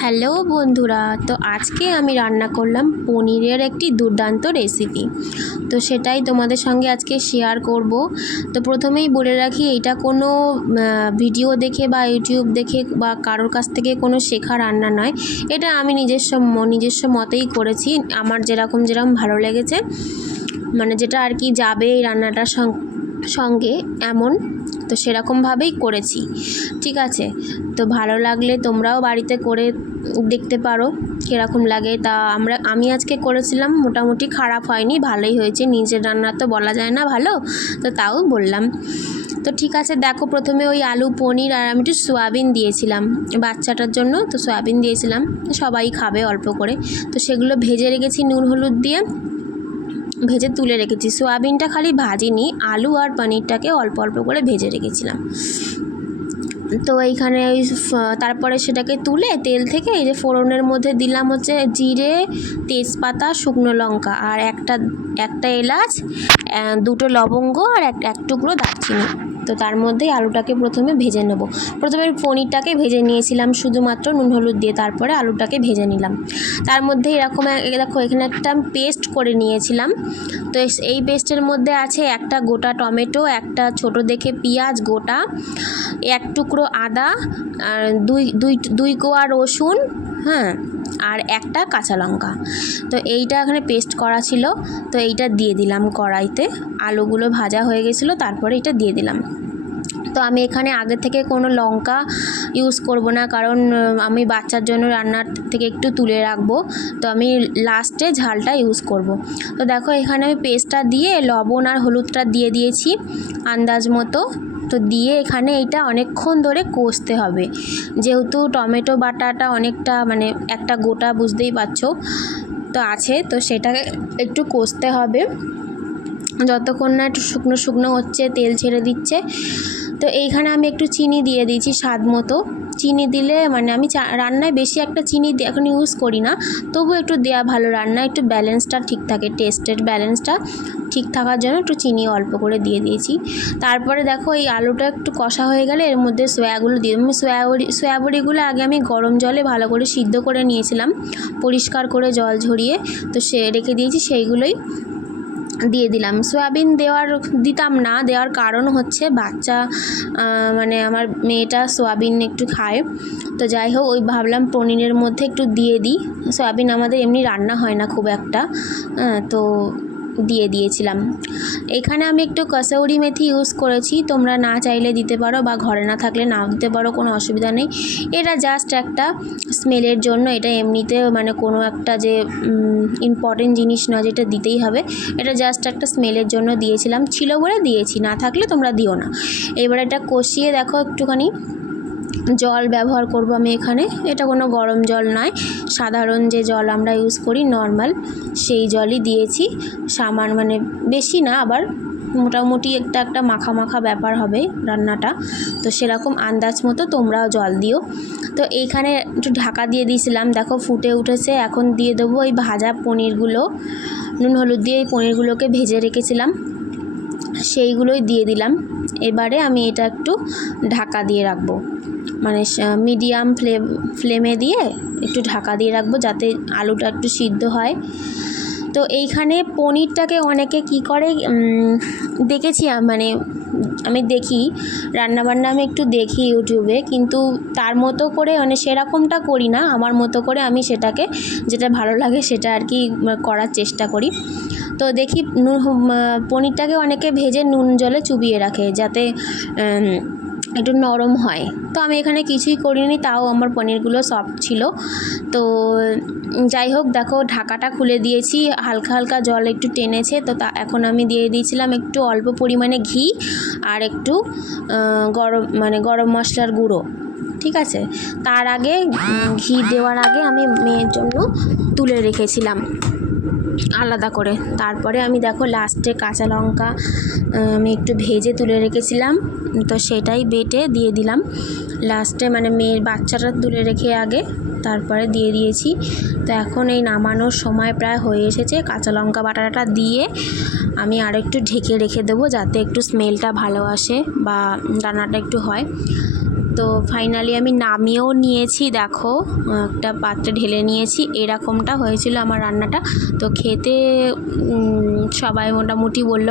Hello বন্ধুরা, তো আজকে আমি রান্না করলাম পনিরের একটি দুর্দান্ত রেসিপি। তো সেটাই তোমাদের সঙ্গে আজকে শেয়ার করব। তো প্রথমেই বলে রাখি, এটা কোনো ভিডিও দেখে বা ইউটিউব দেখে বা কারোর কাছ থেকে কোনো শেখা রান্না নয়। এটা আমি নিজস্ব মতেই করেছি, আমার যেরকম ভালো লেগেছে, মানে যেটা আর কি যাবে এই রান্নাটার সঙ্গে এমন, তো সেরকমভাবেই করেছি। ঠিক আছে, তো ভালো লাগলে তোমরাও বাড়িতে করে দেখতে পারো কীরকম লাগে। তা আমি আজকে করেছিলাম, মোটামুটি খারাপ হয়নি, ভালোই হয়েছে। নিজের রান্না তো বলা যায় না ভালো, তো তাও বললাম। তো ঠিক আছে, দেখো প্রথমে ওই আলু, পনির আর আমি একটু সয়াবিন দিয়েছিলাম বাচ্চাটার জন্য। তো সয়াবিন দিয়েছিলাম, সবাই খাবে অল্প করে। তো সেগুলো ভেজে রেখেছি নুন হলুদ দিয়ে, ভেজে তুলে রেখেছি। সয়াবিনটা খালি ভাজিনি, আলু আর পনিরটাকে অল্প অল্প করে ভেজে রেখেছিলাম। তো এইখানে ওই তারপরে সেটাকে তুলে তেল থেকে এই যে ফোড়নের মধ্যে দিলাম হচ্ছে জিরে, তেজপাতা, শুকনো লঙ্কা আর একটা এলাচ, দুটো লবঙ্গ আর এক টুকরো দারচিনি। তো তার মধ্যেই আলুটাকে প্রথমে ভেজে নেব। প্রথমে পনিরটাকে ভেজে নিয়েছিলাম শুধুমাত্র নুন হলুদ দিয়ে, তারপরে আলুটাকে ভেজে নিলাম। তার মধ্যে এরকম দেখো এখানে একটা পেস্ট করে নিয়েছিলাম। তো এই পেস্টের মধ্যে আছে একটা গোটা টমেটো, একটা ছোট দেখে পেঁয়াজ গোটা, এক টুকরো আদা, আর দুই কোয়া রসুন, হ্যাঁ, আর একটা কাঁচা লঙ্কা। তো এইটা এখানে পেস্ট করা ছিল, তো এইটা দিয়ে দিলাম কড়াইতে। আলুগুলো ভাজা হয়ে গেছিলো, তারপরে এটা দিয়ে দিলাম। তো আমি এখানে আগে থেকে কোনো লঙ্কা ইউজ করব না, কারণ আমি বাচ্চার জন্য রান্নার থেকে একটু তুলে রাখবো। তো আমি লাস্টে ঝালটা ইউজ করব। তো দেখো এখানে আমি পেস্টটা দিয়ে লবণ আর হলুদটা দিয়ে দিয়েছি আন্দাজ মতো। তো দিয়ে এখানে এটা অনেকক্ষণ ধরে কষতে হবে, যেহেতু টমেটো বাটাটা অনেকটা মানে একটা গোটা, বুঝতেই পারছো তো আছে। তো সেটাকে একটু কষতে হবে যতক্ষণ না একটু শুকনো শুকনো হচ্ছে, তেল ছেড়ে দিচ্ছে। তো এইখানে আমি একটু চিনি দিয়ে দিয়েছি স্বাদ মতো। চিনি দিলে মানে আমি রান্নায় বেশি একটা চিনি এখন ইউজ করি না, তবু একটু দেওয়া ভালো, রান্না একটু ব্যালেন্সটা ঠিক থাকে, টেস্টের ব্যালেন্সটা ঠিক থাকার জন্য একটু চিনি অল্প করে দিয়ে দিয়েছি। তারপরে দেখো এই আলুটা একটু কষা হয়ে গেলে এর মধ্যে সয়াগুলো দিয়ে, সয়াবড়িগুলো আগে আমি গরম জলে ভালো করে সিদ্ধ করে নিয়েছিলাম, পরিষ্কার করে জল ঝরিয়ে, তো সে রেখে দিয়েছি, সেইগুলোই দিয়ে দিলাম। সয়াবিন দিতাম না, দেওয়ার কারণ হচ্ছে বাচ্চা মানে আমার মেয়েটা সয়াবিন একটু খায়। তো যাই হোক, ওই ভাবলাম পনিরের মধ্যে একটু দিয়ে দিই। সয়াবিন আমাদের এমনি রান্না হয় না খুব একটা, তো দিয়ে দিয়েছিলাম। এখানে আমি একটু কসৌরি মেথি ইউজ করেছি, তোমরা না চাইলে দিতে পারো বা ঘরে না থাকলে নাও দিতে পারো, কোনো অসুবিধা নেই। এটা জাস্ট একটা স্মেলের জন্য, এটা এমনিতে মানে কোনো একটা যে ইম্পর্টেন্ট জিনিস না যেটা দিতেই হবে, এটা জাস্ট একটা স্মেলের জন্য দিয়েছিলাম, ছিল বলে দিয়েছি, না থাকলে তোমরা দিও না। এবার এটা কষিয়ে দেখো একটুখানি জল ব্যবহার করব আমি এখানে। এটা কোনো গরম জল নয়, সাধারণ যে জল আমরা ইউজ করি নর্মাল, সেই জলই দিয়েছি। মানে বেশি না, আবার মোটামুটি একটা মাখা মাখা ব্যাপার হবে রান্নাটা, তো সেরকম আন্দাজ মতো তোমরাও জল দিও। তো এইখানে একটু ঢাকা দিয়ে দিয়েছিলাম, দেখো ফুটে উঠেছে। এখন দিয়ে দেবো এই ভাজা পনিরগুলো, নুন হলুদ দিয়ে এই পনিরগুলোকে ভেজে রেখেছিলাম সেইগুলোই দিয়ে দিলাম। এবারে আমি এটা একটু ঢাকা দিয়ে রাখবো, মানে মিডিয়াম ফ্লেমে দিয়ে একটু ঢাকা দিয়ে রাখবো যাতে আলুটা একটু সিদ্ধ হয়। তো এইখানে পনিরটাকে অনেকে কি করে দেখেছি, মানে আমি দেখি রান্নাবান্না, আমি একটু দেখি ইউটিউবে, কিন্তু তার মতো করে মানে সেরকমটা করি না, আমার মতো করে আমি সেটাকে যেটা ভালো লাগে সেটা আর কি করার চেষ্টা করি। তো দেখি পনিরটাকে অনেকে ভেজে নুন জলে চুবিয়ে রাখে যাতে একটু নরম হয়। তো আমি এখানে কিছুই করিনি, তাও আমার পনিরগুলো সফট ছিল। তো যাই হোক, দেখো ঢাকাটা খুলে দিয়েছি, হালকা হালকা জল একটু টেনেছে। তো এখন আমি দিয়ে দিয়েছিলাম একটু অল্প পরিমাণে ঘি আর একটু গরম মশলার গুঁড়ো। ঠিক আছে, তার আগে ঘি দেওয়ার আগে আমি মেয়ের জন্য তুলে রেখেছিলাম আলাদা করে। তারপরে আমি দেখো লাস্টে কাঁচা লঙ্কা আমি একটু ভেজে তুলে রেখেছিলাম, তো সেটাই বেটে দিয়ে দিলাম লাস্টে, মানে মেয়ের বাচ্চাটা তুলে রেখে আগে তারপরে দিয়ে দিয়েছি। তো এখন এই নামানোর সময় প্রায় হয়ে এসেছে, কাঁচা লঙ্কা বাটাটা দিয়ে আমি আর একটু ঢেকে রেখে দেবো যাতে একটু স্মেলটা ভালো আসে বা রান্নাটা একটু হয়। তো ফাইনালি আমি নামিয়েও নিয়েছি, দেখো একটা পাত্রে ঢেলে নিয়েছি। এরকমটা হয়েছিল আমার রান্নাটা। তো খেতে সবাই মোটামুটি বলল